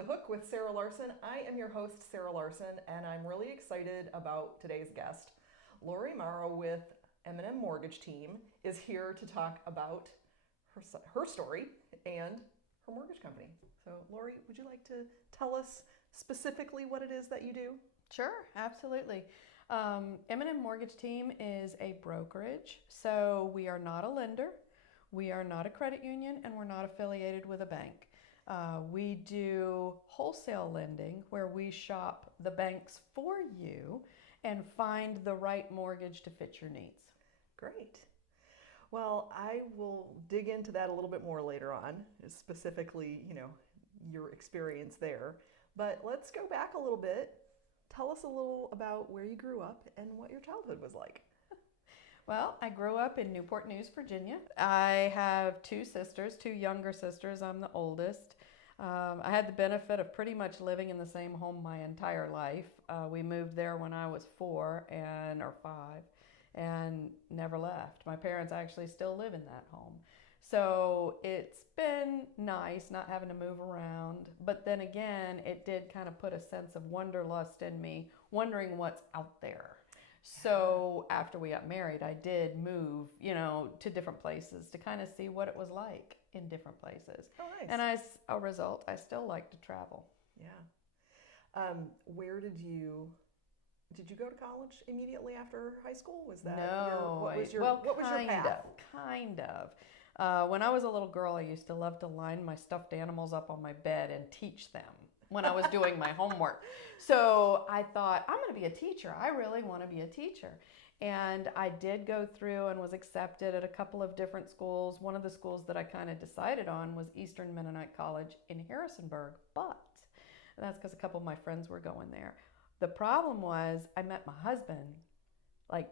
The Hook with Sarah Larsen. I am your host, Sarah Larsen, and I'm really excited about today's guest. Lori Marrow with M&M Mortgage Team is here to talk about her story and her mortgage company. So, Lori, would you like to tell us specifically what it is that you do? Sure, absolutely. M&M Mortgage Team is a brokerage, so we are not a lender, we are not a credit union, and we're not affiliated with a bank. We do wholesale lending where we shop the banks for you and find the right mortgage to fit your needs. Great. Well, I will dig into that a little bit more later on, specifically, your experience there. But let's go back a little bit. Tell us a little about where you grew up and what your childhood was like. Well, I grew up in Newport News, Virginia. I have two sisters, two younger sisters. I'm the oldest. I had the benefit of pretty much living in the same home my entire life. We moved there when I was 4 or 5 and never left. My parents actually still live in that home. So it's been nice not having to move around. But then again, it did kind of put a sense of wanderlust in me, wondering what's out there. So after we got married, I did move, to different places to kind of see what it was like in different places. Oh, nice. And as a result, I still like to travel. Yeah. Where did you go to college immediately after high school? Was that No. what was your path? Kind of. When I was a little girl, I used to love to line my stuffed animals up on my bed and teach them when I was doing my homework. So I thought, I'm going to be a teacher. I really want to be a teacher. And I did go through and was accepted at a couple of different schools. One of the schools that I kind of decided on was Eastern Mennonite College in Harrisonburg, but that's because a couple of my friends were going there. The problem was I met my husband like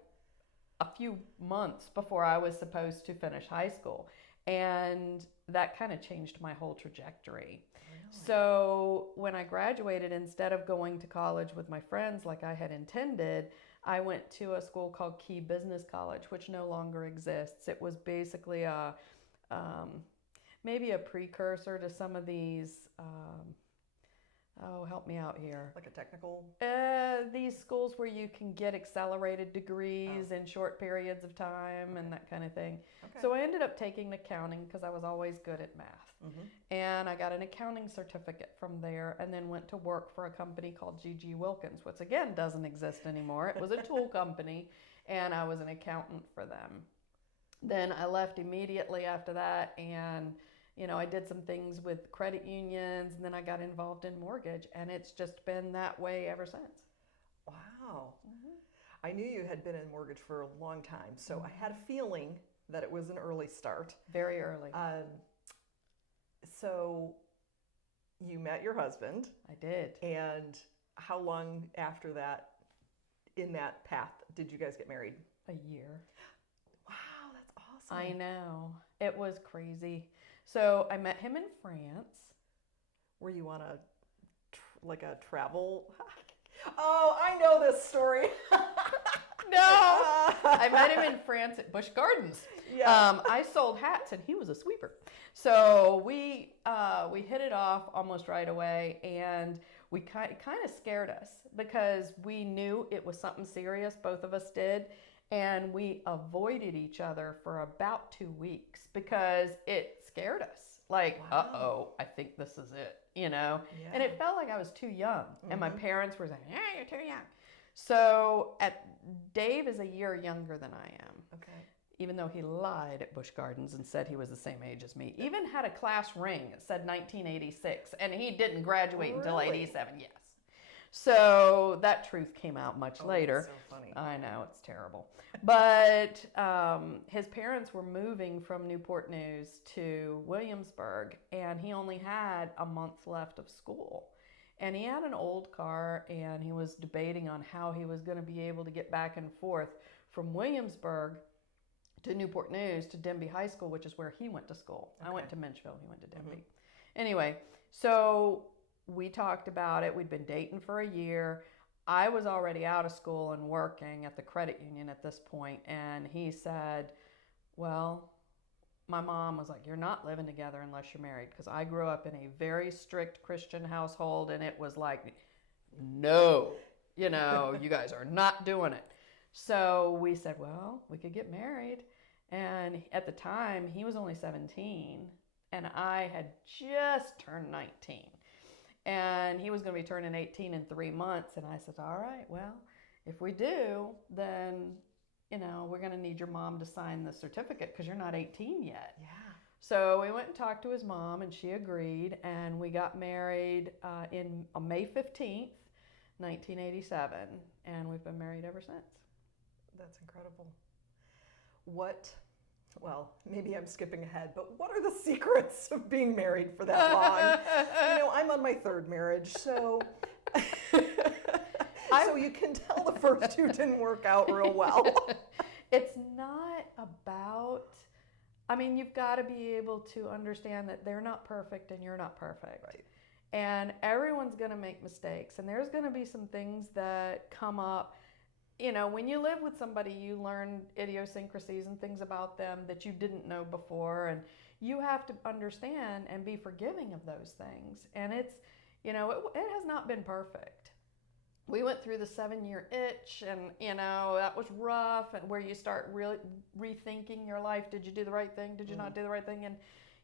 a few months before I was supposed to finish high school. And that kind of changed my whole trajectory. Really? So when I graduated, instead of going to college with my friends like I had intended, I went to a school called Key Business College, which no longer exists. It was basically maybe a precursor to some of these, help me out here. Like a technical? These schools where you can get accelerated degrees in short periods of time and that kind of thing. Okay. So I ended up taking accounting because I was always good at math. Mm-hmm. And I got an accounting certificate from there and then went to work for a company called G.G. Wilkins, which again doesn't exist anymore. It was a tool company and I was an accountant for them. Then I left immediately after that and I did some things with credit unions and then I got involved in mortgage and it's just been that way ever since. Wow. Mm-hmm. I knew you had been in mortgage for a long time, so I had a feeling that it was an early start. Very early. So you met your husband. I did. And how long after that, in that path, did you guys get married? A year. Wow, that's awesome. I know. It was crazy. So I met him in France. Were you on a travel? Oh, I know this story. No, I met him in France at Busch Gardens. Yeah. I sold hats and he was a sweeper. So we hit it off almost right away and we kind of scared us because we knew it was something serious, both of us did. And we avoided each other for about 2 weeks because it scared us. Like, wow. I think this is it, Yeah. And it felt like I was too young. Mm-hmm. And my parents were saying, yeah, you're too young. So Dave is a year younger than I am. Okay. Even though he lied at Busch Gardens and said he was the same age as me. Even had a class ring that said 1986. And he didn't graduate until 87, yes. So that truth came out much later. That's so funny. I know, it's terrible. But his parents were moving from Newport News to Williamsburg, and he only had a month left of school. And he had an old car, and he was debating on how he was going to be able to get back and forth from Williamsburg to Newport News to Denby High School, which is where he went to school. Okay. I went to Menchville, he went to Denby. Mm-hmm. Anyway, so we talked about it. We'd been dating for a year. I was already out of school and working at the credit union at this point, and he said, well, my mom was like, you're not living together unless you're married. Because I grew up in a very strict Christian household, and it was like, no, you guys are not doing it. So we said, well, we could get married. And at the time, he was only 17, and I had just turned 19. And he was going to be turning 18 in 3 months. And I said, all right, well, if we do, then, we're going to need your mom to sign the certificate because you're not 18 yet. Yeah. So we went and talked to his mom, and she agreed. And we got married on May 15th, 1987. And we've been married ever since. That's incredible. Well, maybe I'm skipping ahead, but what are the secrets of being married for that long? I'm on my third marriage, so so you can tell the first two didn't work out real well. It's not about, you've got to be able to understand that they're not perfect and you're not perfect. Right. And everyone's going to make mistakes, and there's going to be some things that come up. When you live with somebody, you learn idiosyncrasies and things about them that you didn't know before, and you have to understand and be forgiving of those things. And it's, it has not been perfect. We went through the 7-year itch, and, that was rough, and where you start really rethinking your life. Did you do the right thing? Did you not do the right thing? And,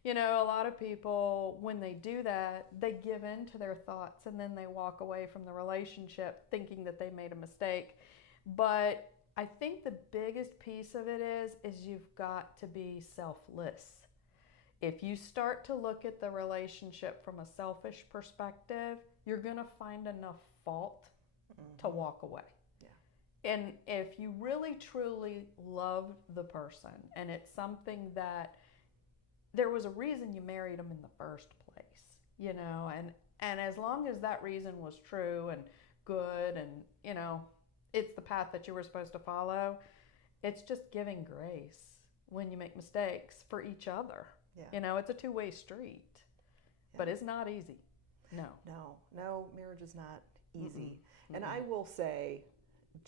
a lot of people, when they do that, they give in to their thoughts, and then they walk away from the relationship thinking that they made a mistake. But I think the biggest piece of it is you've got to be selfless. If you start to look at the relationship from a selfish perspective, you're going to find enough fault to walk away. Yeah. And if you really truly love the person, and it's something that there was a reason you married them in the first place, and as long as that reason was true and good, and it's the path that you were supposed to follow, it's just giving grace when you make mistakes for each other. Yeah. It's a two-way street. Yeah. But it's not easy. No, marriage is not easy. Mm-hmm. And I will say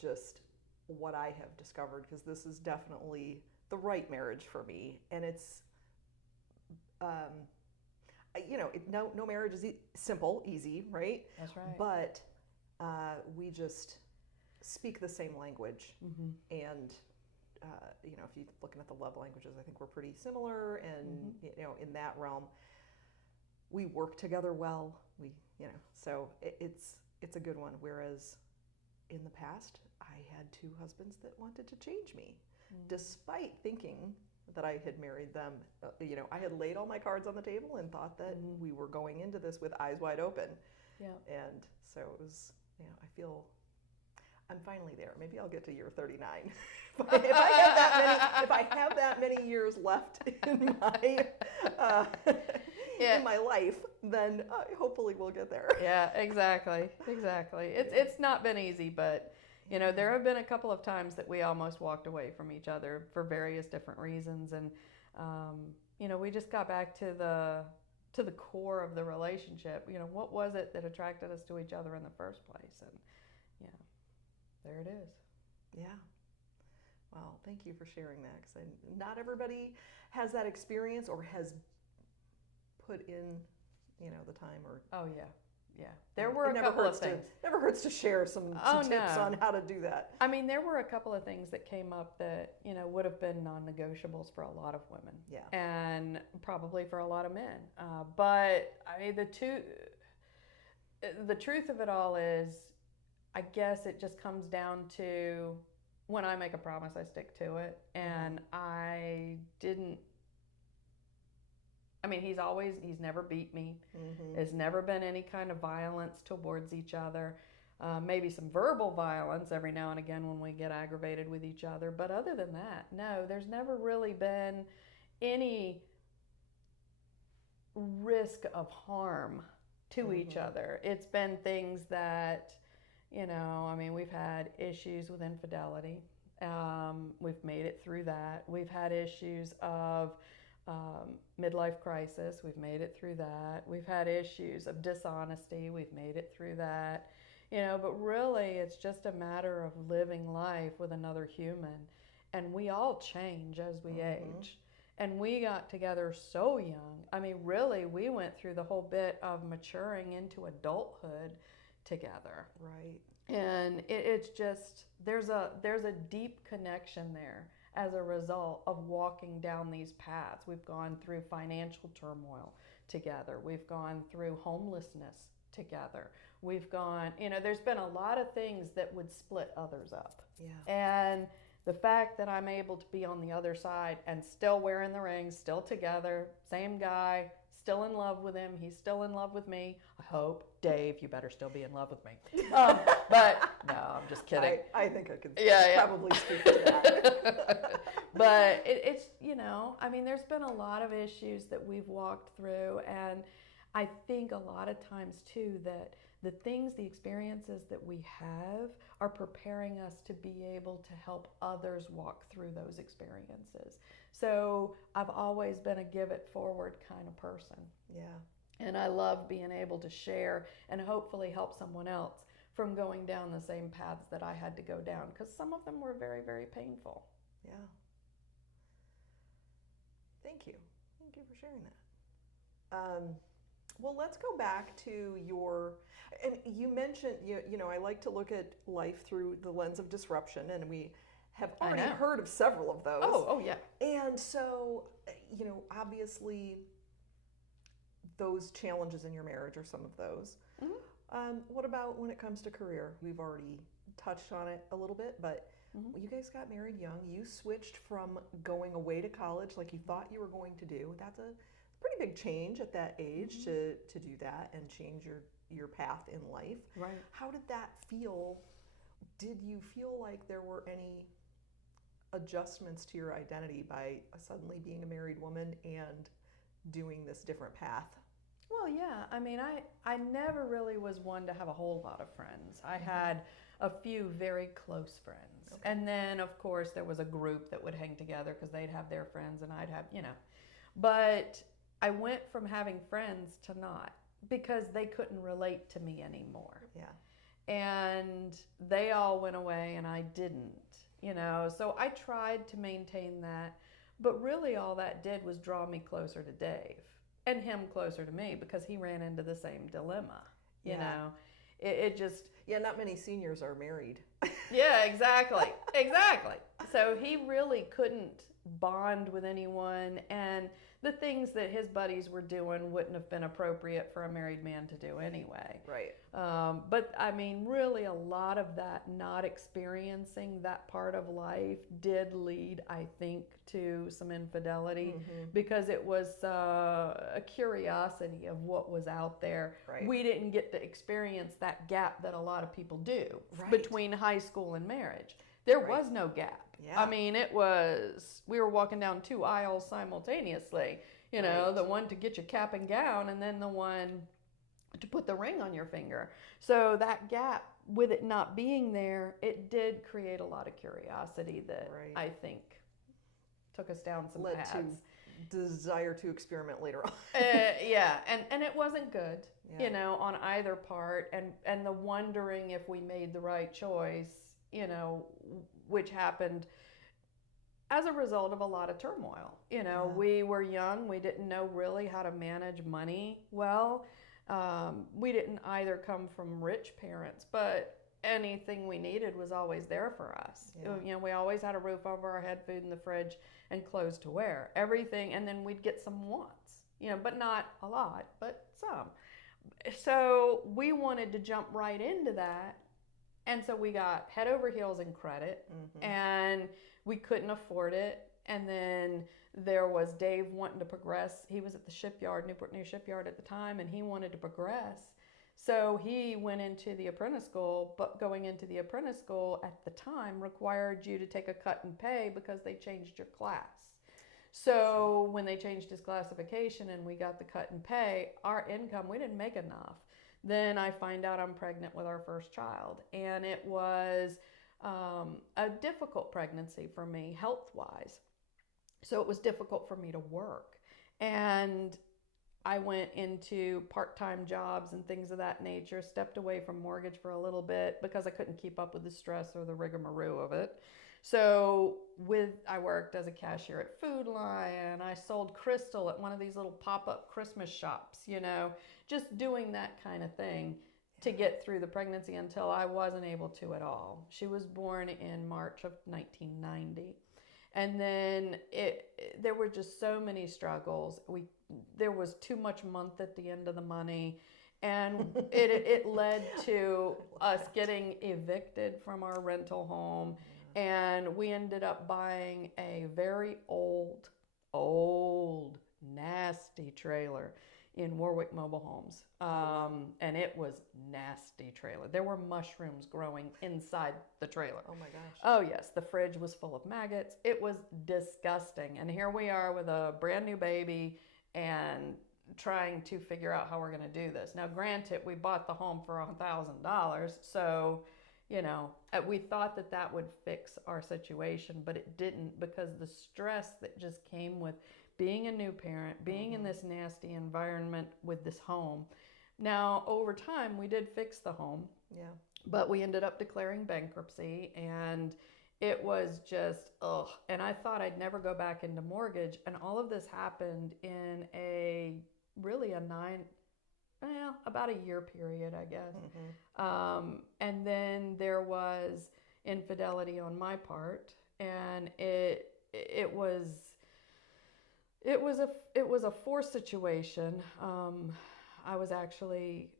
just what I have discovered, because this is definitely the right marriage for me. And it's, no marriage is simple, easy, right? That's right. But we just speak the same language. Mm-hmm. And, if you're looking at the love languages, I think we're pretty similar. And, in that realm, we work together well. So it's a good one. Whereas in the past, I had 2 husbands that wanted to change me, despite thinking that I had married them. I had laid all my cards on the table and thought that we were going into this with eyes wide open. Yeah. And so it was, I feel I'm finally there. Maybe I'll get to year 39. If I have that many years left in my in my life, then hopefully we'll get there. Yeah, exactly. It's not been easy, but there have been a couple of times that we almost walked away from each other for various different reasons, and we just got back to the core of the relationship. What was it that attracted us to each other in the first place? And there it is. Yeah. Well, thank you for sharing that, because not everybody has that experience or has put in, the time or. Oh yeah. There were a couple of things. Never hurts to share some tips on how to do that. There were a couple of things that came up that would have been non-negotiables for a lot of women. Yeah. And probably for a lot of men. But the truth of it all is, I guess it just comes down to, when I make a promise, I stick to it. And I didn't. He's never beat me. Mm-hmm. There's never been any kind of violence towards each other. Maybe some verbal violence every now and again when we get aggravated with each other. But other than that, no, there's never really been any risk of harm to each other. It's been things that, we've had issues with infidelity. We've made it through that. We've had issues of midlife crisis. We've made it through that. We've had issues of dishonesty. We've made it through that. But really, it's just a matter of living life with another human. And we all change as we age. And we got together so young. I mean, really, we went through the whole bit of maturing into adulthood together. Right. And it's just, there's a deep connection there as a result of walking down these paths. We've gone through financial turmoil together. We've gone through homelessness together. We've gone, there's been a lot of things that would split others up. Yeah. And the fact that I'm able to be on the other side and still wearing the ring, still together, same guy, still in love with him, he's still in love with me. I hope. Dave, you better still be in love with me. But no, I'm just kidding. I think I could Yeah. probably speak to that. But it's, I mean, there's been a lot of issues that we've walked through. And I think a lot of times, too, that the experiences that we have are preparing us to be able to help others walk through those experiences. So I've always been a give it forward kind of person. Yeah. And I love being able to share and hopefully help someone else from going down the same paths that I had to go down, because some of them were very, very painful. Yeah. Thank you. Thank you for sharing that. Well, let's go back to and you mentioned, I like to look at life through the lens of disruption, and we have already heard of several of those. Oh, yeah. And so, obviously, those challenges in your marriage are some of those. Mm-hmm. What about when it comes to career? We've already touched on it a little bit, but you guys got married young. You switched from going away to college like you thought you were going to do. That's a pretty big change at that age to do that and change your path in life. Right. How did that feel? Did you feel like there were any adjustments to your identity by suddenly being a married woman and doing this different path? Well, yeah. I mean, I never really was one to have a whole lot of friends. I had a few very close friends. Okay. And then, of course, there was a group that would hang together because they'd have their friends and I'd have, But I went from having friends to not, because they couldn't relate to me anymore. Yeah. And they all went away and I didn't, So I tried to maintain that. But really all that did was draw me closer to Dave and him closer to me, because he ran into the same dilemma, you know. It just... Yeah, not many seniors are married. Yeah, exactly. Exactly. So he really couldn't bond with anyone, and the things that his buddies were doing wouldn't have been appropriate for a married man to do anyway. Right. But I mean, really a lot of that not experiencing that part of life did lead, I think, to some infidelity, because it was a curiosity of what was out there. Right. We didn't get to experience that gap that a lot of people do between high school and marriage. There was no gap. Yeah. I mean, we were walking down two aisles simultaneously, the one to get your cap and gown and then the one to put the ring on your finger. So that gap, with it not being there, it did create a lot of curiosity that I think took us down some paths. Led to desire to experiment later on. Yeah, and it wasn't good, on either part, and the wondering if we made the right choice, which happened as a result of a lot of turmoil. We were young. We didn't know really how to manage money well. We didn't either come from rich parents, but anything we needed was always there for us. Yeah. We always had a roof over our head, food in the fridge, and clothes to wear. Everything, and then we'd get some wants, but not a lot, but some. So we wanted to jump right into that. And so we got head over heels in credit, and we couldn't afford it. And then there was Dave wanting to progress. He was at the shipyard, Newport News Shipyard at the time, and he wanted to progress. So he went into the apprentice school, but going into the apprentice school at the time required you to take a cut in pay because they changed your class. So when they changed his classification and we got the cut in pay, our income, we didn't make enough. Then I find out I'm pregnant with our first child, and it was a difficult pregnancy for me health-wise. So it was difficult for me to work, and I went into part-time jobs and things of that nature, stepped away from mortgage for a little bit because I couldn't keep up with the stress or the rigmarole of it. So I worked as a cashier at Food Lion. I sold crystal at one of these little pop-up Christmas shops, just doing that kind of thing to get through the pregnancy until I wasn't able to at all. She was born in March of 1990. And then there were just so many struggles. There was too much month at the end of the money. And it led to us getting evicted from our rental home. And we ended up buying a very old, nasty trailer in Warwick Mobile Homes. And it was nasty trailer. There were mushrooms growing inside the trailer. Oh my gosh. Oh yes, the fridge was full of maggots. It was disgusting. And here we are with a brand new baby and trying to figure out how we're going to do this. Now, granted, we bought the home for $1,000, so we thought that would fix our situation, but it didn't, because the stress that just came with being a new parent, being in this nasty environment with this home. Now, over time, we did fix the home, but we ended up declaring bankruptcy, and it was just, and I thought I'd never go back into mortgage, and all of this happened in about a year period, I guess. And then there was infidelity on my part, and it was a forced situation. I was actually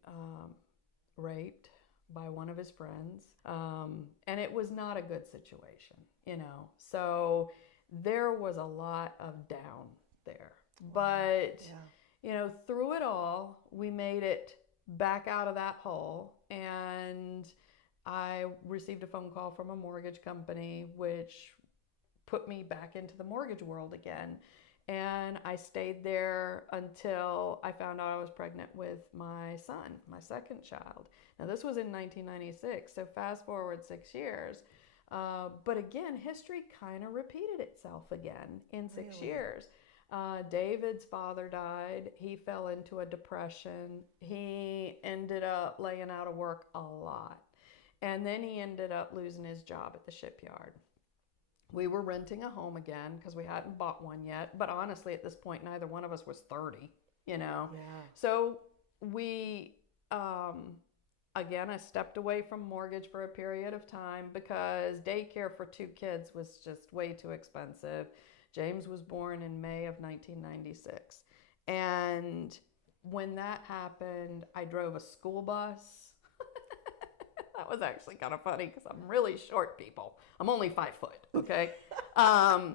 raped by one of his friends, and it was not a good situation, So there was a lot of down there, but. Through it all, we made it back out of that hole, and I received a phone call from a mortgage company, which put me back into the mortgage world again. And I stayed there until I found out I was pregnant with my son, my second child. Now, this was in 1996, so fast forward 6 years. But again, history kind of repeated itself again in 6 years. David's father died. He fell into a depression. He ended up laying out of work a lot. And then he ended up losing his job at the shipyard. We were renting a home again because we hadn't bought one yet. But honestly, at this point, neither one of us was 30, So we, again, I stepped away from mortgage for a period of time because daycare for 2 kids was just way too expensive. James was born in May of 1996. And when that happened, I drove a school bus. That was actually kind of funny because I'm really short, people. I'm only 5 foot, okay? 5'1.5".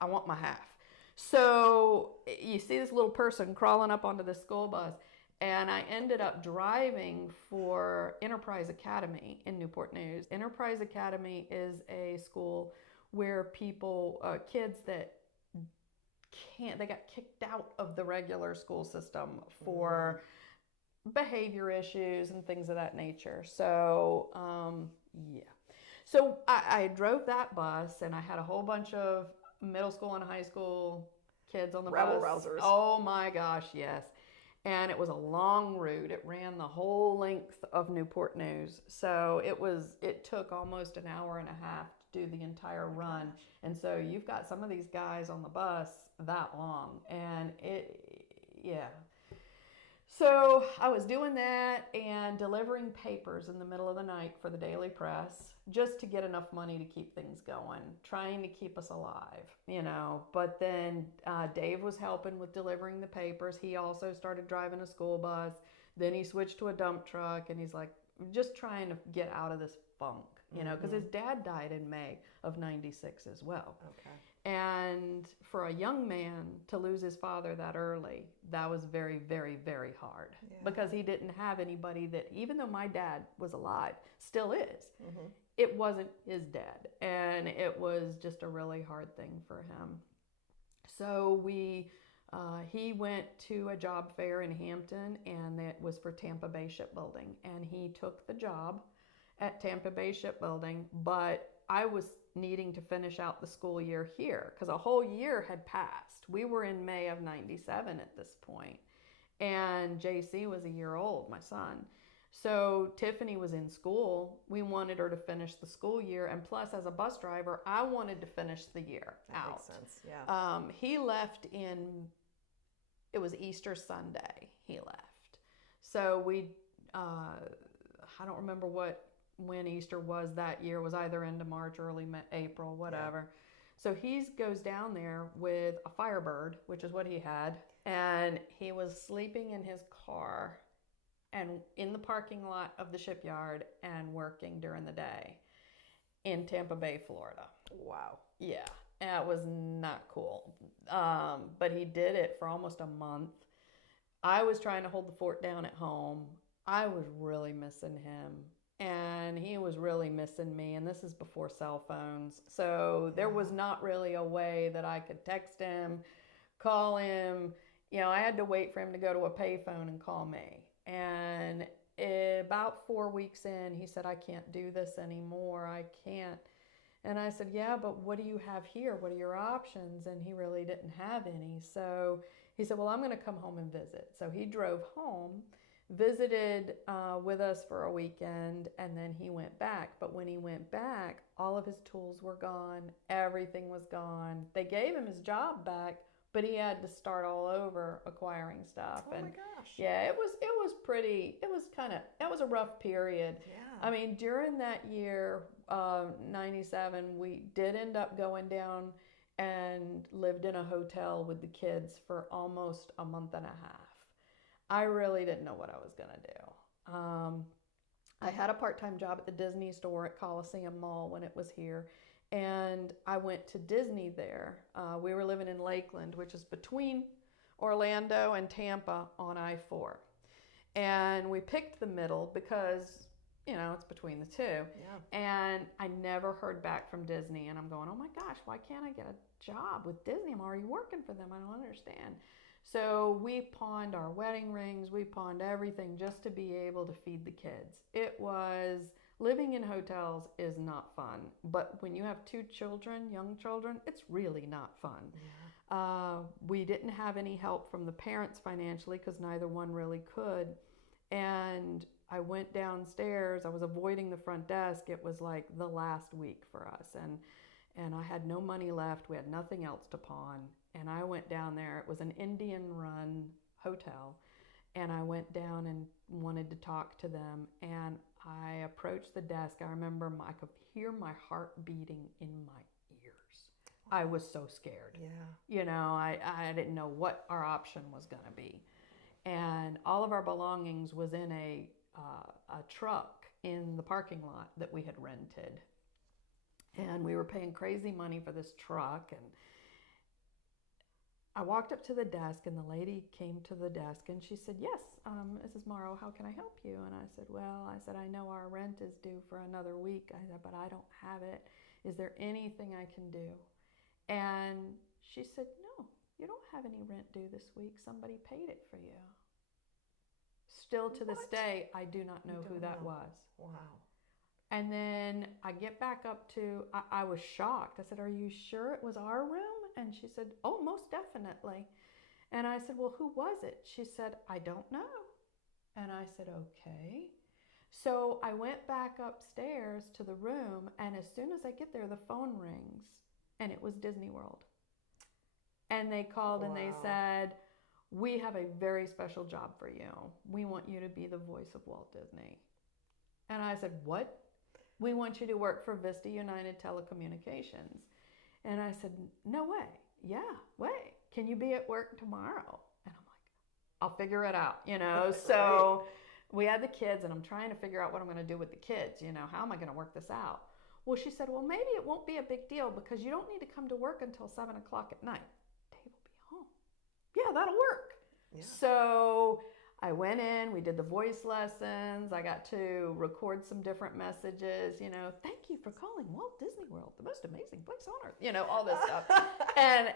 I want my half. So you see this little person crawling up onto the school bus, and I ended up driving for Enterprise Academy in Newport News. Enterprise Academy is a school where kids that they got kicked out of the regular school system for behavior issues and things of that nature. So, So I drove that bus, and I had a whole bunch of middle school and high school kids on the Rebel bus. rousers. Oh my gosh, yes. And it was a long route. It ran the whole length of Newport News. So it took almost an hour and a half to do the entire run. And so you've got some of these guys on the bus that long. And So I was doing that and delivering papers in the middle of the night for the Daily Press just to get enough money to keep things going, trying to keep us alive, But then Dave was helping with delivering the papers. He also started driving a school bus. Then he switched to a dump truck, and he's like just trying to get out of this funk, because his dad died in May of 96 as well. Okay. And for a young man to lose his father that early, that was very, very, very hard because he didn't have anybody that, even though my dad was alive, still is, it wasn't his dad. And it was just a really hard thing for him. So he went to a job fair in Hampton, and it was for Tampa Bay Shipbuilding. And he took the job at Tampa Bay Shipbuilding, but I was needing to finish out the school year here because a whole year had passed. We were in May of 97 at this point, and JC was a year old, my son. So Tiffany was in school. We wanted her to finish the school year. And plus, as a bus driver, I wanted to finish the year That out. makes sense. Yeah. He left it was Easter Sunday he left. So I don't remember when Easter was that year. It was either into March, early April, whatever. Yeah. So he goes down there with a Firebird, which is what he had. And he was sleeping in his car and in the parking lot of the shipyard and working during the day in Tampa Bay, Florida. Wow. Yeah, it was not cool. But he did it for almost a month. I was trying to hold the fort down at home. I was really missing him, and he was really missing me, and this is before cell phones. So there was not really a way that I could text him, call him. I had to wait for him to go to a payphone and call me. And about 4 weeks in, he said, I can't do this anymore. I can't. And I said, yeah, but what do you have here? What are your options? And he really didn't have any. So he said, well, I'm going to come home and visit. So he drove home, visited with us for a weekend, and then he went back. But when he went back, all of his tools were gone. Everything was gone. They gave him his job back, but he had to start all over acquiring stuff. Oh my gosh. Yeah, it was a rough period. Yeah. I mean, during that year, 97, we did end up going down and lived in a hotel with the kids for almost a month and a half. I really didn't know what I was going to do. I had a part-time job at the Disney store at Coliseum Mall when it was here. And I went to Disney there. We were living in Lakeland, which is between Orlando and Tampa on I-4. And we picked the middle because, it's between the two. Yeah. And I never heard back from Disney. And I'm going, oh my gosh, why can't I get a job with Disney? I'm already working for them. I don't understand. So we pawned our wedding rings. We pawned everything just to be able to feed the kids. Living in hotels is not fun, but when you have 2 children, young children, it's really not fun. Yeah. We didn't have any help from the parents financially because neither one really could. And I went downstairs. I was avoiding the front desk. It was like the last week for us. And I had no money left. We had nothing else to pawn. And I went down there. It was an Indian-run hotel. And I went down and wanted to talk to them. And I approached the desk. I remember I could hear my heart beating in my ears. I was so scared. Yeah. I didn't know what our option was going to be. And all of our belongings was in a truck in the parking lot that we had rented. And we were paying crazy money for this truck. And I walked up to the desk, and the lady came to the desk, and she said, yes, Mrs. Morrow, how can I help you? And I said, I know our rent is due for another week. I said, but I don't have it. Is there anything I can do? And she said, no, you don't have any rent due this week. Somebody paid it for you. Still to this day, I do not know who that was. Wow. And then I get back up to, I was shocked. I said, are you sure it was our room? And she said, oh, most definitely. And I said, well, who was it? She said, I don't know. And I said, okay. So I went back upstairs to the room, and as soon as I get there, the phone rings, and it was Disney World. And they called and they said, we have a very special job for you. We want you to be the voice of Walt Disney. And I said, what? We want you to work for Vista United Telecommunications. And I said, no way. Yeah, way. Can you be at work tomorrow? And I'm like, I'll figure it out, So we had the kids, and I'm trying to figure out what I'm going to do with the kids. How am I going to work this out? Well, she said, well, maybe it won't be a big deal because you don't need to come to work until 7 o'clock at night. Dave will be home. Yeah, that'll work. Yeah. So I went in, we did the voice lessons. I got to record some different messages, thank you for calling Walt Disney World, the most amazing place on earth, all this stuff. And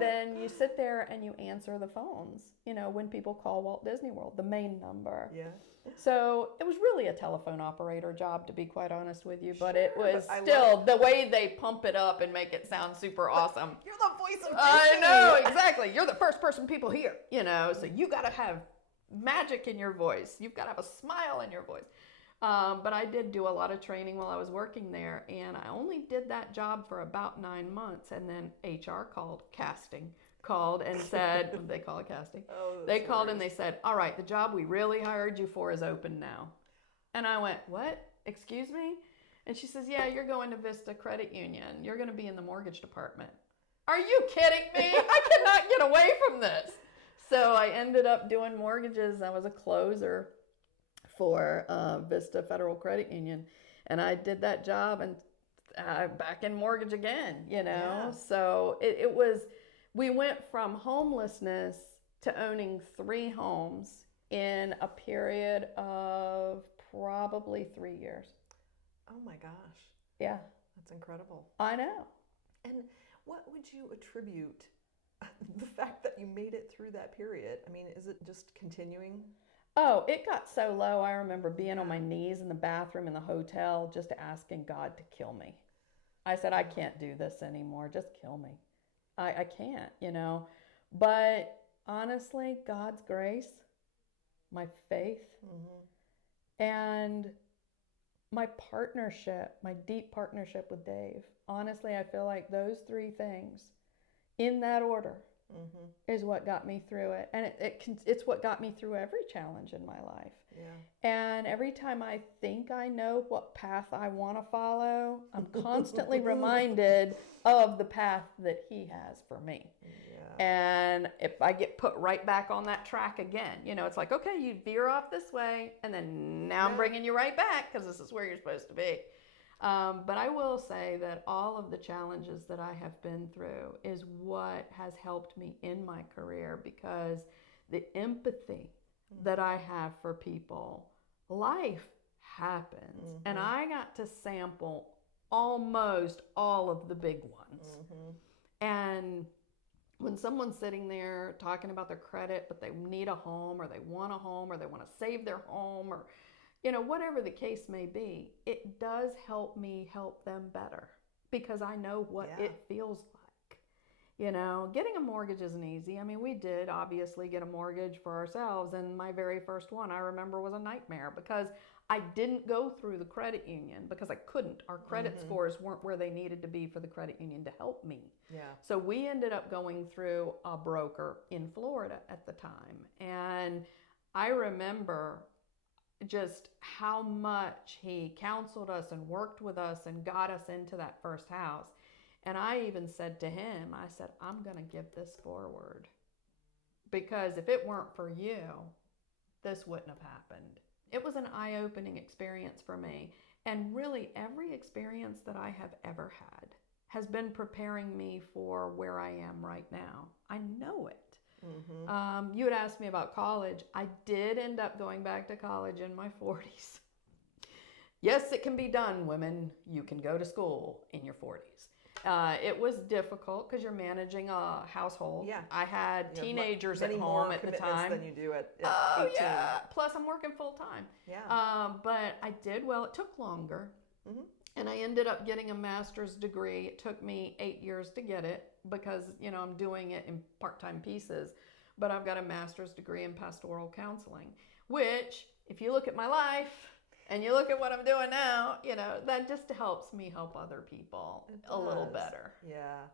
then you sit there and you answer the phones, when people call Walt Disney World, the main number. Yeah. So it was really a telephone operator job, to be quite honest with you, but it was but still the way they pump it up and make it sound super awesome. You're the voice of Disney. I know, exactly. You're the first person people hear, so you got to have magic in your voice. You've got to have a smile in your voice. But I did do a lot of training while I was working there, and I only did that job for about 9 months, and then HR called and said, they call it casting. Oh, they called and they said, all right, the job we really hired you for is open now. And I went, what? Excuse me? And she says, yeah, you're going to Vista Credit Union. You're going to be in the mortgage department. Are you kidding me? I cannot get away from this. So I ended up doing mortgages. I was a closer for Vista Federal Credit Union, and I did that job, and back in mortgage again, Yeah. So we went from homelessness to owning 3 homes in a period of probably 3 years. Oh my gosh. Yeah. That's incredible. I know. And what would you attribute the fact that you made it through that period? I mean, is it just continuing? Oh, it got so low. I remember being on my knees in the bathroom in the hotel just asking God to kill me. I said, I can't do this anymore. Just kill me. I can't. But honestly, God's grace, my faith, and my partnership, my deep partnership with Dave. Honestly, I feel like those 3 things in that order is what got me through it. And it's what got me through every challenge in my life. Yeah. And every time I think I know what path I want to follow, I'm constantly reminded of the path that he has for me. Yeah. And if I get put right back on that track again, it's like, okay, you veer off this way, and then now I'm bringing you right back because this is where you're supposed to be. But I will say that all of the challenges that I have been through is what has helped me in my career, because the empathy that I have for people, life happens. And I got to sample almost all of the big ones. And when someone's sitting there talking about their credit, but they need a home, or they want a home, or they want to save their home, or whatever the case may be, it does help me help them better, because I know what it feels like. Getting a mortgage isn't easy. I mean, we did obviously get a mortgage for ourselves, and my very first one I remember was a nightmare, because I didn't go through the credit union because I couldn't. Our credit scores weren't where they needed to be for the credit union to help me. Yeah. So we ended up going through a broker in Florida at the time, and I remember just how much he counseled us and worked with us and got us into that first house. And I even said to him, I said, I'm going to give this forward, because if it weren't for you, this wouldn't have happened. It was an eye-opening experience for me. And really, every experience that I have ever had has been preparing me for where I am right now. I know it. You had asked me about college. I did end up going back to college in my 40s. Yes, it can be done, women. You can go to school in your 40s. It was difficult because you're managing a household. Yeah. I had teenagers many at more home at the time. than you do at 18. Yeah. Plus, I'm working full time. Yeah. But I did well. It took longer. And I ended up getting a master's degree. It took me 8 years to get it because, I'm doing it in part-time pieces. But I've got a master's degree in pastoral counseling, which, if you look at my life and you look at what I'm doing now, that just helps me help other people a little better. Yeah.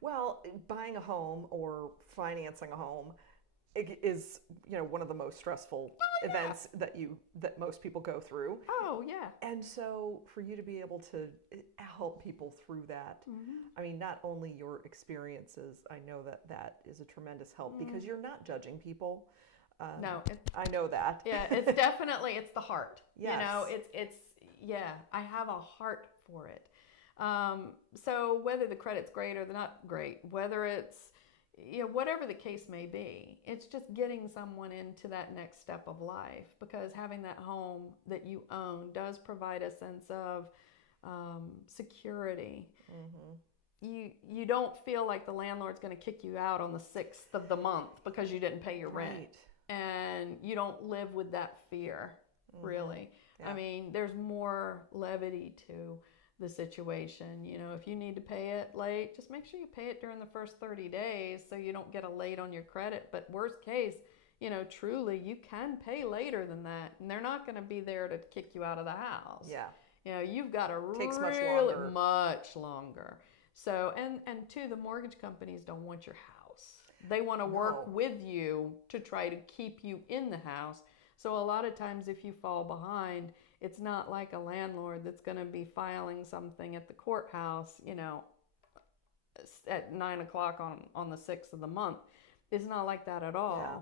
Well, buying a home or financing a home is, one of the most stressful events that most people go through. Oh, yeah. And so for you to be able to help people through that, I mean, not only your experiences, I know that is a tremendous help because you're not judging people. No. I know that. Yeah, it's definitely, it's the heart. Yes. I have a heart for it. So whether the credit's great or not great, whether it's, whatever the case may be, it's just getting someone into that next step of life, because having that home that you own does provide a sense of security. You don't feel like the landlord's going to kick you out on the 6th of the month because you didn't pay your rent. And you don't live with that fear, really. Yeah. I mean, there's more levity to the situation. If you need to pay it late, just make sure you pay it during the first 30 days so you don't get a late on your credit. But worst case, truly you can pay later than that, and they're not going to be there to kick you out of the house. Yeah. You've got to Takes much really longer. much longer. So, and two, the mortgage companies don't want your house. They want to work No. with you to try to keep you in the house. So a lot of times if you fall behind, it's not like a landlord that's going to be filing something at the courthouse, at 9 o'clock on the 6th of the month. It's not like that at all. Yeah.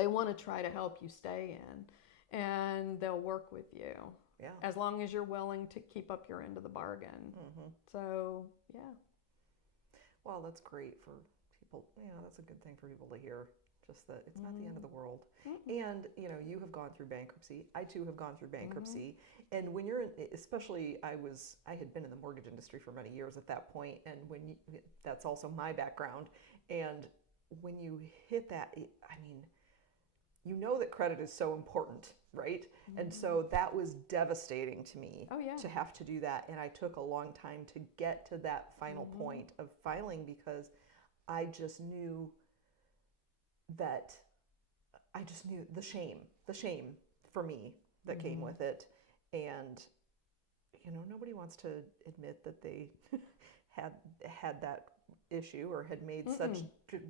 They want to try to help you stay in, and they'll work with you. Yeah. As long as you're willing to keep up your end of the bargain. Mm-hmm. So, yeah. Well, that's great for people. That's a good thing for people to hear. Just that it's not the end of the world. Mm-mm. And, you have gone through bankruptcy. I too have gone through bankruptcy. And when you're, especially I had been in the mortgage industry for many years at that point. And that's also my background. And when you hit that, that credit is so important, right? And so that was devastating to me to have to do that. And I took a long time to get to that final point of filing, because I just knew the shame for me that came with it. And, nobody wants to admit that they had that issue or had made such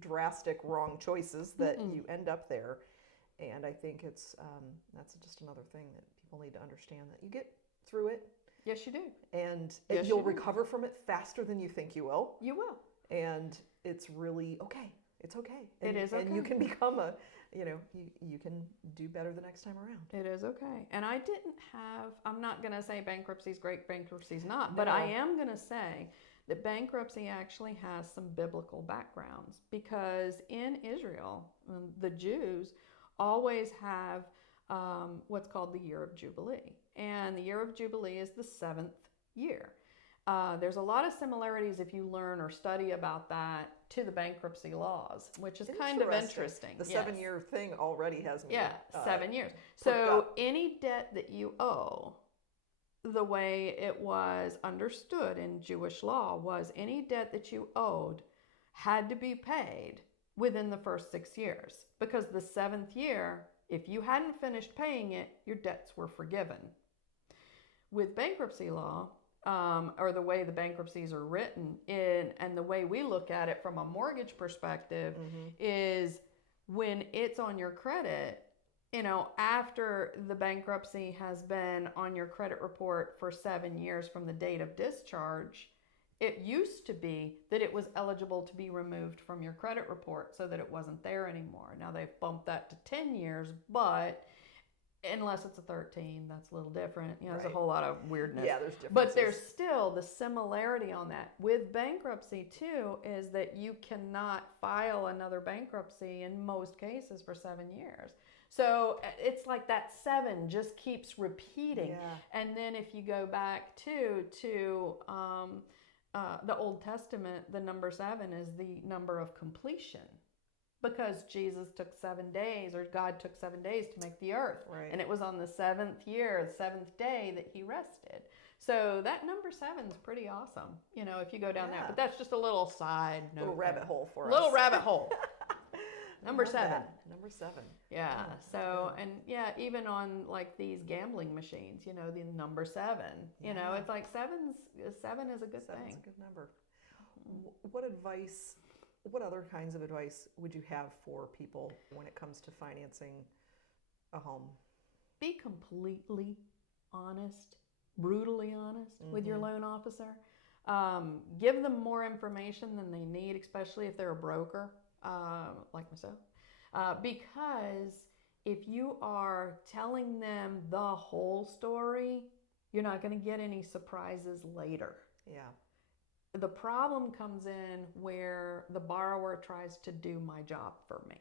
drastic wrong choices that you end up there. And I think that's just another thing that people need to understand, that you get through it. Yes, you do. And Yes, you'll you do. recover from it faster than you think you will. You will. And it's really okay. It's okay. It is okay. And you can become you can do better the next time around. It is okay. And I'm not going to say bankruptcy's great, bankruptcy's not, but I am going to say that bankruptcy actually has some biblical backgrounds, because in Israel, the Jews always have what's called the year of Jubilee. And the year of Jubilee is the 7th year. There's a lot of similarities, if you learn or study about that, to the bankruptcy laws, which is kind of interesting. The 7-year thing already has me. 7 years. So any debt that you owe, the way it was understood in Jewish law was any debt that you owed had to be paid within the first 6 years, because the 7th year, if you hadn't finished paying it, your debts were forgiven. With bankruptcy law, or the way the bankruptcies are written and the way we look at it from a mortgage perspective, is when it's on your credit, after the bankruptcy has been on your credit report for 7 years from the date of discharge, it used to be that it was eligible to be removed from your credit report so that it wasn't there anymore. Now they've bumped that to 10 years, but unless it's a 13, that's a little different. There's a whole lot of weirdness. Yeah, there's differences. But there's still the similarity on that. With bankruptcy, too, is that you cannot file another bankruptcy in most cases for 7 years. So it's like that 7 just keeps repeating. Yeah. And then if you go back to the Old Testament, the number 7 is the number of completion. Because Jesus took 7 days, or God took 7 days to make the earth. Right. And it was on the 7th year, the 7th day, that he rested. So that number 7 is pretty awesome, if you go down that. But that's just a little side note. Little rabbit hole for us. Little rabbit hole. Number 7. Number 7. Yeah. Oh, so, and even on like these gambling machines, the number 7, it's like 7 is a good thing. Seven's a good number. What other kinds of advice would you have for people when it comes to financing a home? Be completely honest, brutally honest with your loan officer. Give them more information than they need, especially if they're a broker, like myself. Because if you are telling them the whole story, you're not going to get any surprises later. Yeah. The problem comes in where the borrower tries to do my job for me.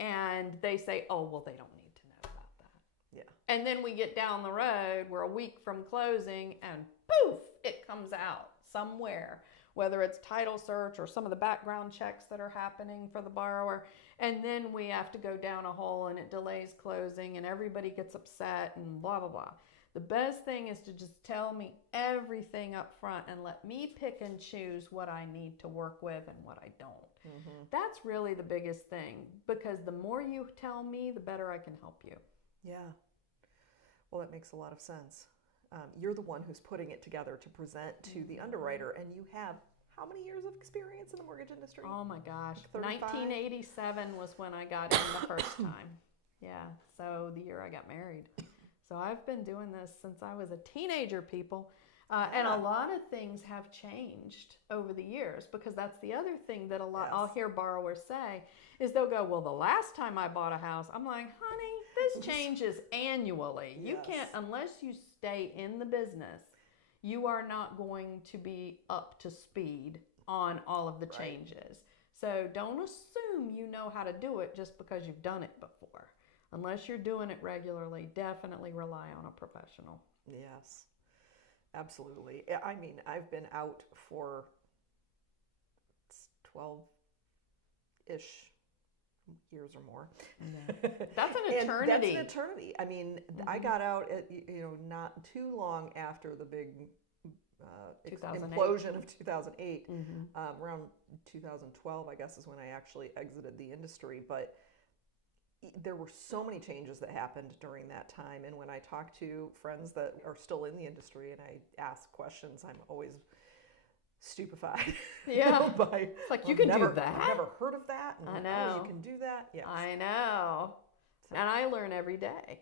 And they say, oh, well, they don't need to know about that. Yeah. And then we get down the road, we're a week from closing, and poof, it comes out somewhere, whether it's title search or some of the background checks that are happening for the borrower. And then we have to go down a hole and it delays closing and everybody gets upset and blah, blah, blah. The best thing is to just tell me everything up front and let me pick and choose what I need to work with and what I don't. That's really the biggest thing, because the more you tell me, the better I can help you. Yeah. Well, that makes a lot of sense. You're the one who's putting it together to present to the underwriter, and you have how many years of experience in the mortgage industry? Oh my gosh. Like 1987 was when I got in the first time. Yeah, so the year I got married. So I've been doing this since I was a teenager, people. And a lot of things have changed over the years, because that's the other thing that I'll hear borrowers say is they'll go, well, the last time I bought a house, I'm like, honey, this changes annually. You can't, unless you stay in the business, you are not going to be up to speed on all of the changes. So don't assume you know how to do it just because you've done it before. Unless you're doing it regularly, definitely rely on a professional. Yes, absolutely. I mean, I've been out for 12-ish years or more. That's an eternity. That's an eternity. I mean, I got out at, not too long after the big implosion of 2008. Around 2012, I guess, is when I actually exited the industry. But there were so many changes that happened during that time. And when I talk to friends that are still in the industry and I ask questions, I'm always stupefied. Yeah. It's like, you can do that? I've never heard of that. I know. You can do that. Yes. I know. So. And I learn every day.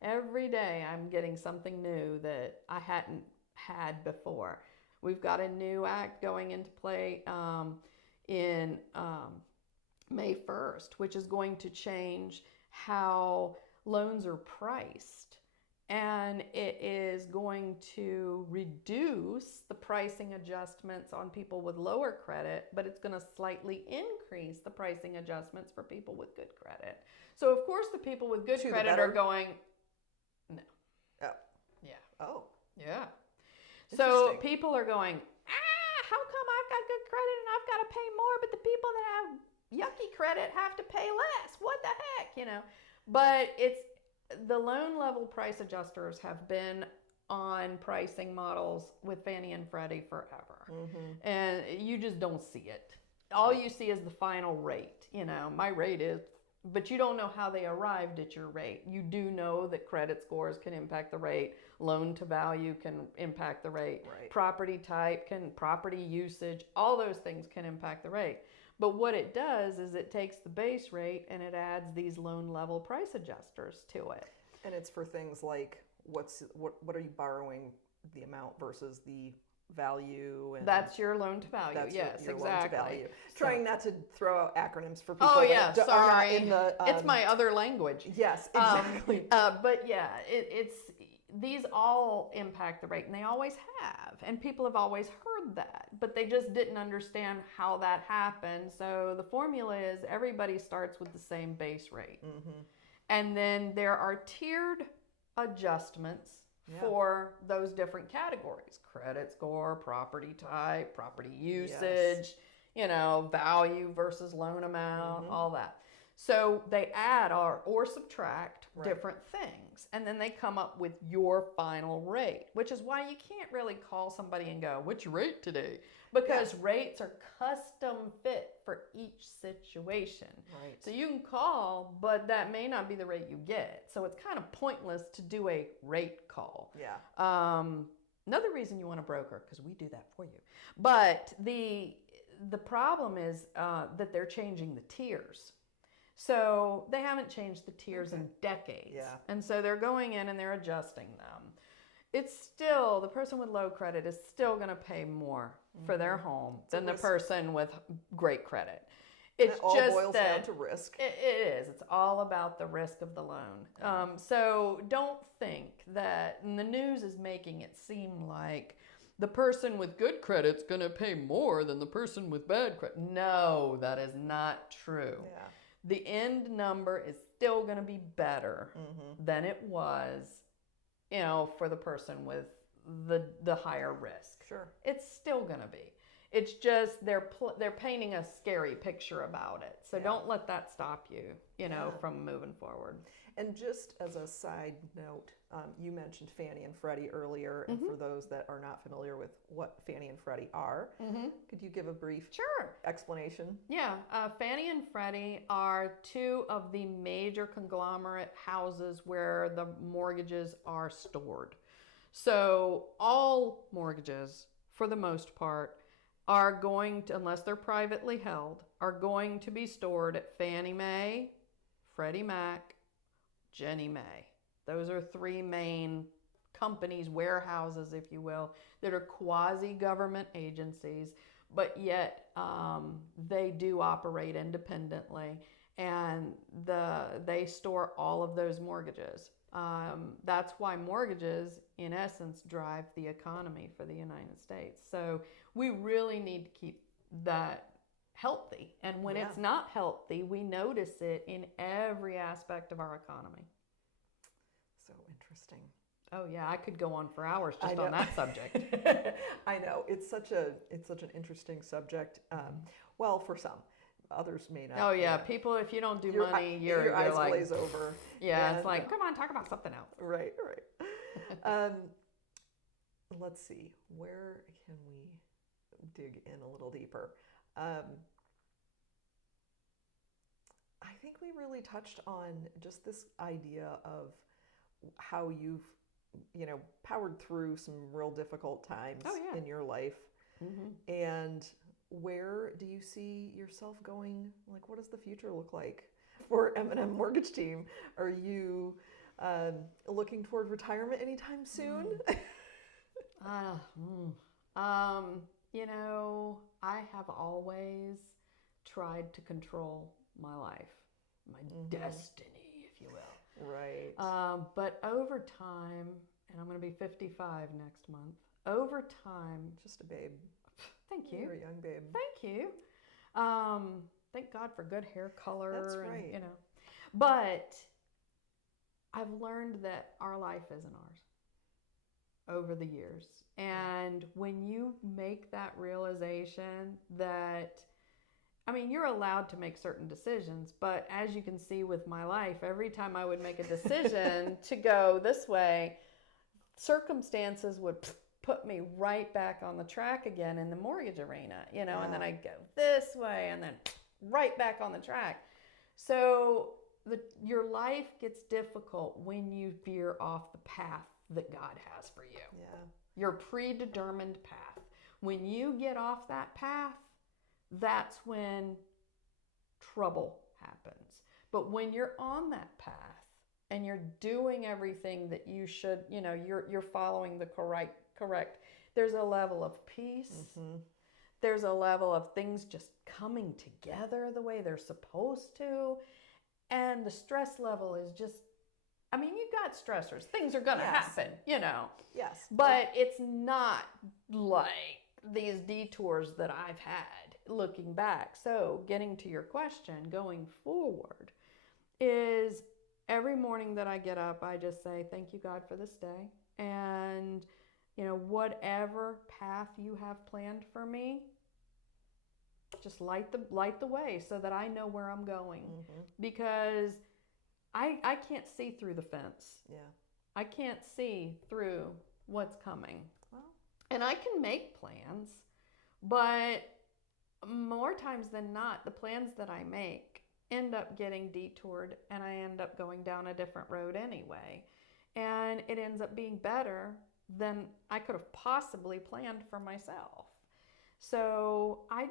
Every day I'm getting something new that I hadn't had before. We've got a new act going into play in May 1st, which is going to change how loans are priced. And it is going to reduce the pricing adjustments on people with lower credit, but it's going to slightly increase the pricing adjustments for people with good credit. So, of course, the people with good credit are going, no. Oh. Yeah. Oh. Yeah. So people are going, how come I've got good credit and I've got to pay more, but the people that have yucky credit have to pay less? What the heck, But it's the loan level price adjusters have been on pricing models with Fannie and Freddie forever. And you just don't see it. All you see is the final rate. My rate is, but you don't know how they arrived at your rate. You do know that credit scores can impact the rate, loan to value can impact the rate, property type property usage, all those things can impact the rate. But what it does is it takes the base rate and it adds these loan level price adjusters to it. And it's for things like what are you borrowing, the amount versus the value, and that's your loan to value. Yes, your exactly. Loan to value. Trying not to throw out acronyms for people. Oh yeah, that sorry. Are not in the, it's my other language. Yes, exactly. But yeah, it's these all impact the rate, and they always have, and people have always heard that, but they just didn't understand how that happened. So the formula is everybody starts with the same base rate, and then there are tiered adjustments for those different categories: credit score, property type, property usage, value versus loan amount, all that. So they add or subtract different things, and then they come up with your final rate, which is why you can't really call somebody and go, what's your rate today? Because rates are custom fit for each situation. So you can call, but that may not be the rate you get. So it's kind of pointless to do a rate call. Another reason you want a broker, because we do that for you. But the problem is that they're changing the tiers. So they haven't changed the tiers in decades. And so they're going in and they're adjusting them. It's still, the person with low credit is still going to pay more for their home than the person with great credit. It's all just boils down to risk. It is. It's all about the risk of the loan. So don't think that, and the news is making it seem like the person with good credit's going to pay more than the person with bad credit. No, that is not true. The end number is still going to be better than it was, for the person with the higher risk. It's still going to be. It's just they're painting a scary picture about it. So don't let that stop you, from moving forward. And just as a side note, You mentioned Fannie and Freddie earlier, and for those that are not familiar with what Fannie and Freddie are, could you give a brief explanation? Yeah, Fannie and Freddie are two of the major conglomerate houses where the mortgages are stored. So all mortgages, for the most part, are going to, unless they're privately held, are going to be stored at Fannie Mae, Freddie Mac, Ginnie Mae. Those are three main companies, warehouses, if you will, that are quasi-government agencies, but yet they do operate independently, and they store all of those mortgages. That's why mortgages, in essence, drive the economy for the United States. So we really need to keep that healthy. And when it's not healthy, we notice it in every aspect of our economy. So interesting. Oh yeah, I could go on for hours just on that subject. I know it's such an interesting subject. Well, for some, others may not. Oh yeah, people. If you don't do money, your eyes like, glaze over. Yeah, and it's like, come on, talk about something else. Right. Let's see, where can we dig in a little deeper? I think we really touched on just this idea of how you've, powered through some real difficult times in your life. And where do you see yourself going? Like, what does the future look like for M&M Mortgage Team? Are you looking toward retirement anytime soon? I have always tried to control my life, my destiny, if you will. Right. But over time, and I'm going to be 55 next month, over time... Just a babe. Thank you. You're a young babe. Thank you. Thank God for good hair color. That's right. And, but I've learned that our life isn't ours over the years. And when you make that realization that, you're allowed to make certain decisions, but as you can see with my life, every time I would make a decision to go this way, circumstances would put me right back on the track again in the mortgage arena, and then I'd go this way and then right back on the track. So your life gets difficult when you veer off the path that God has for you. Yeah. Your predetermined path. When you get off that path, that's when trouble happens. But when you're on that path and you're doing everything that you should, you're following the correct, there's a level of peace. There's a level of things just coming together the way they're supposed to. And the stress level is just, you got stressors. Things are going to happen, Yes. But it's not like these detours that I've had looking back. So getting to your question, going forward, is every morning that I get up, I just say, thank you, God, for this day. And, whatever path you have planned for me, just light the way so that I know where I'm going. Because I can't see through the fence. Yeah. I can't see through what's coming. Well. And I can make plans, but more times than not, the plans that I make end up getting detoured and I end up going down a different road anyway. And it ends up being better than I could have possibly planned for myself. So I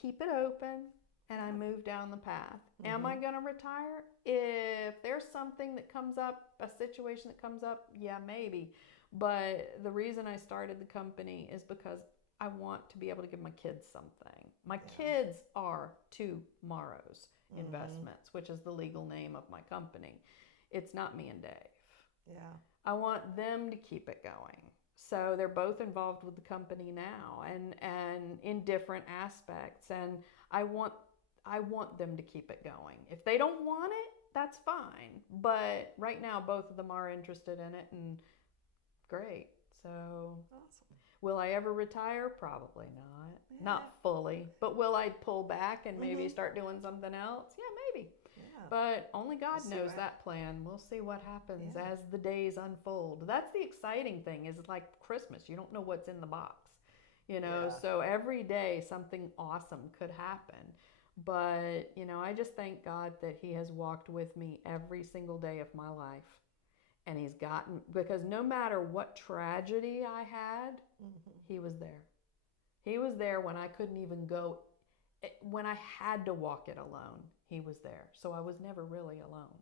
keep it open and I move down the path. Am I going to retire? If there's something that comes up, a situation that comes up, yeah, maybe. But the reason I started the company is because I want to be able to give my kids something. My kids are Tomorrow's Investments, which is the legal name of my company. It's not me and Dave. Yeah. I want them to keep it going. So they're both involved with the company now and in different aspects. And I want them to keep it going. If they don't want it, that's fine. But right now, both of them are interested in it, and great. So awesome. Will I ever retire? Probably not. Yeah. Not fully. But will I pull back and maybe start doing something else? Yeah, maybe. Yeah. But only God We'll see knows what that plan. We'll see what happens Yeah. as the days unfold. That's the exciting thing, is like Christmas. You don't know what's in the box, Yeah. so every day something awesome could happen. But, I just thank God that He has walked with me every single day of my life. And He's gotten, because no matter what tragedy I had, He was there. He was there when I couldn't even go, when I had to walk it alone. He was there. So I was never really alone.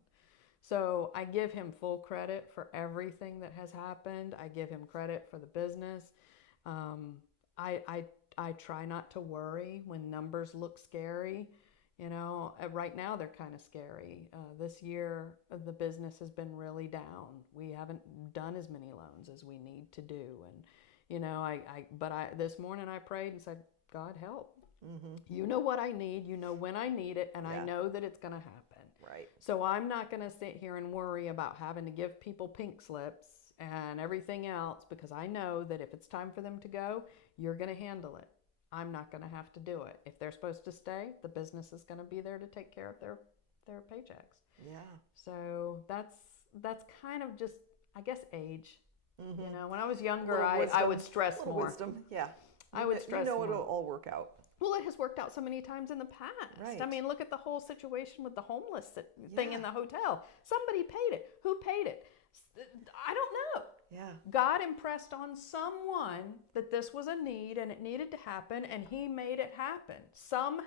So I give Him full credit for everything that has happened. I give Him credit for the business. I try not to worry when numbers look scary. Right now they're kind of scary. This year the business has been really down. We haven't done as many loans as we need to do, and but this morning I prayed and said, God, help. You know what I need, you know when I need it, and I know that it's going to happen. Right. So I'm not going to sit here and worry about having to give people pink slips and everything else, because I know that if it's time for them to go, you're going to handle it. I'm not going to have to do it. If they're supposed to stay, the business is going to be there to take care of their paychecks. Yeah. So that's kind of just, I guess, age. When I was younger, Wisdom, I would stress more. Wisdom, yeah. I would stress it'll more. all work out. Well, it has worked out so many times in the past. Right. I mean, look at the whole situation with the homeless thing in the hotel. Somebody paid it. Who paid it? I don't know. Yeah. God impressed on someone that this was a need and it needed to happen, and He made it happen somehow.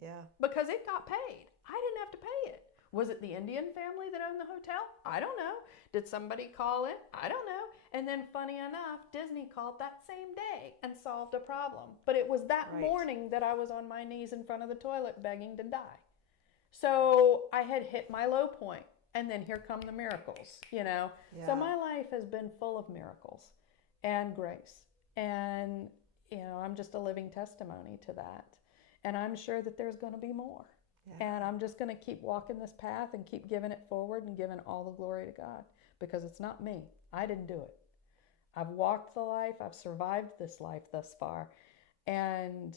Yeah. Because it got paid. I didn't have to pay it. Was it the Indian family that owned the hotel? I don't know. Did somebody call in? I don't know. And then, funny enough, Disney called that same day and solved a problem. But it was that morning that I was on my knees in front of the toilet begging to die. So I had hit my low point. And then here come the miracles, Yeah. So my life has been full of miracles and grace. And, I'm just a living testimony to that. And I'm sure that there's going to be more. Yeah. And I'm just going to keep walking this path and keep giving it forward and giving all the glory to God, because it's not me. I didn't do it. I've walked the life. I've survived this life thus far. And,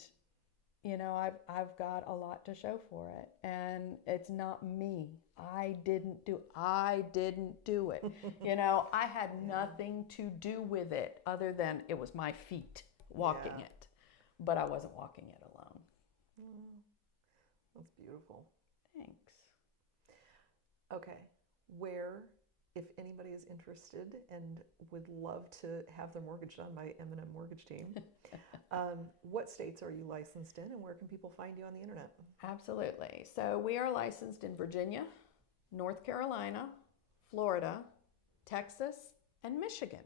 I've got a lot to show for it. And it's not me. I didn't do it. I had nothing to do with it other than it was my feet walking it. But I wasn't walking it alone. That's beautiful. Thanks. Okay. Where, if anybody is interested and would love to have their mortgage done by M&M Mortgage Team, what states are you licensed in, and where can people find you on the internet? Absolutely. So we are licensed in Virginia, North Carolina, Florida, Texas, and Michigan.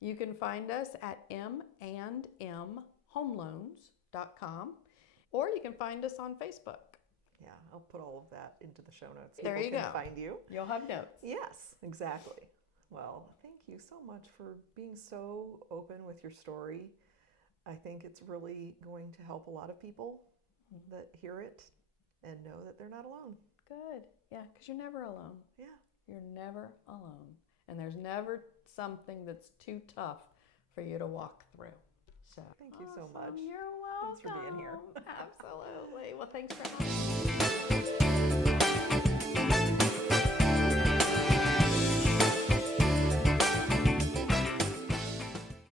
You can find us at m&mhomeloans.com, or you can find us on Facebook. Yeah, I'll put all of that into the show notes. There you go. People can find you. You'll have notes. Yes, exactly. Well, thank you so much for being so open with your story. I think it's really going to help a lot of people that hear it and know that they're not alone. Good. Yeah, because you're never alone. Yeah. You're never alone. And there's never something that's too tough for you to walk through. So thank you so much. You're welcome. Thanks for being here. Absolutely. Well, thanks for having me.